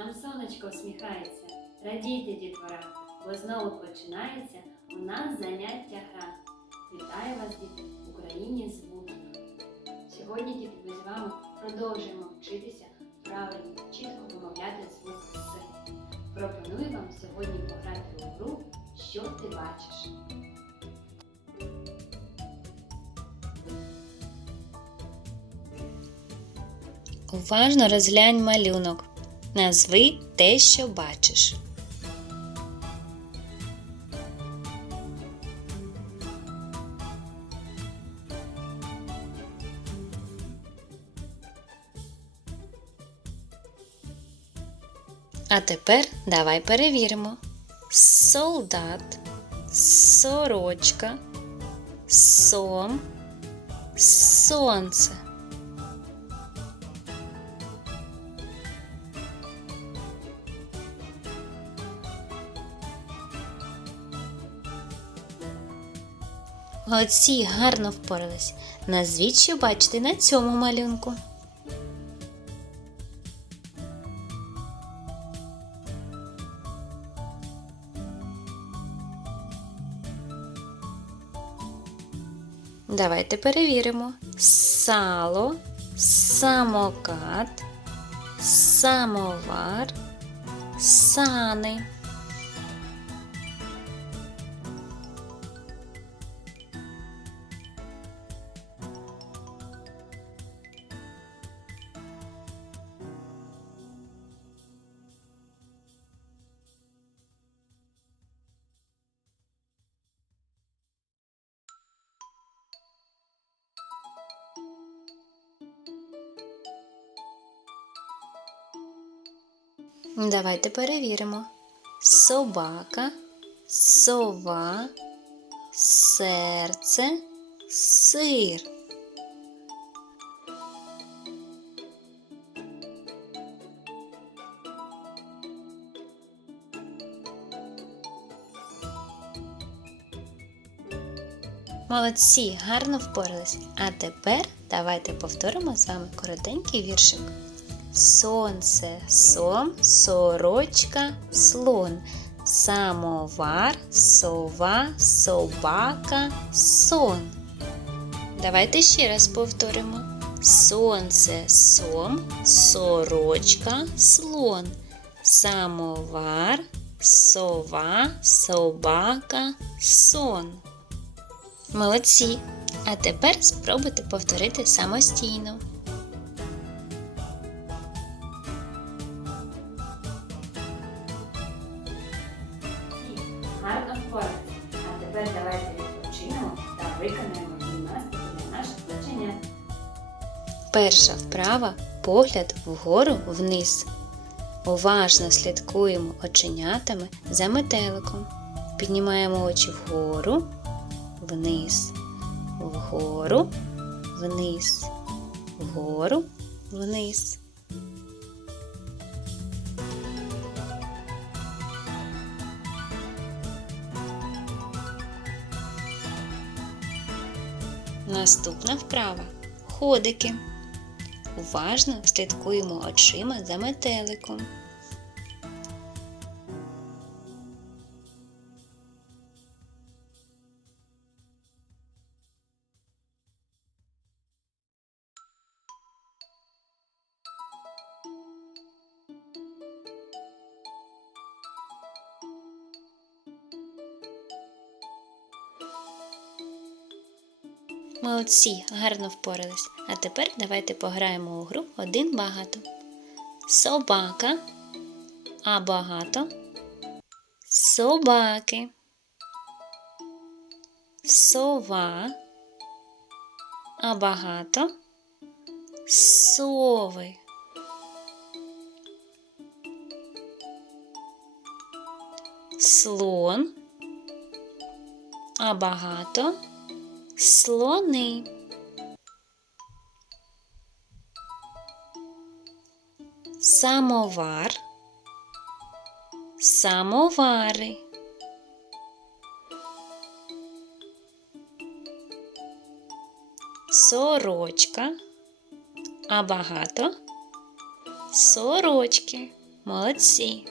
нам сонечко усміхається. Радійте, дітвора, бо знову починається у нас заняття гра. Вітаю вас, діти, в Україні звук. Сьогодні, діти, ми з вами продовжуємо вчитися правильно, чітко вимовляти звук С. Пропоную вам сьогодні пограти у гру Що ти бачиш? Уважно розглянь малюнок. Назви те, що бачиш. А тепер давай перевіримо. Солдат, сорочка, сом, сонце. Молодці, гарно впорались. Назвіть, що бачите на цьому малюнку. Давайте перевіримо. Сало, самокат, самовар, сани. Давайте перевіримо. Собака, сова, серце, сир. Молодці, гарно впорались. А тепер давайте повторимо з вами коротенький віршик. Сонце, сом, сорочка, слон, самовар, сова, собака, сон. Давайте ще раз повторимо. Сонце, сом, сорочка, слон, самовар, сова, собака, сон. Молодці! А тепер спробуйте повторити самостійно. Перша вправа погляд вгору вниз. Уважно слідкуємо оченятами за метеликом. Піднімаємо очі вгору, вниз, вгору, вниз, вгору, вниз. Наступна вправа ходики. Уважно слідкуємо очима за метеликом. Молодці, гарно впорались. А тепер давайте пограємо у гру один багато. Собака, а багато собаки. Сова, а багато сови. Слон, а багато слони. Самовар, самовари. Сорочка, а багато сорочки. Молодці.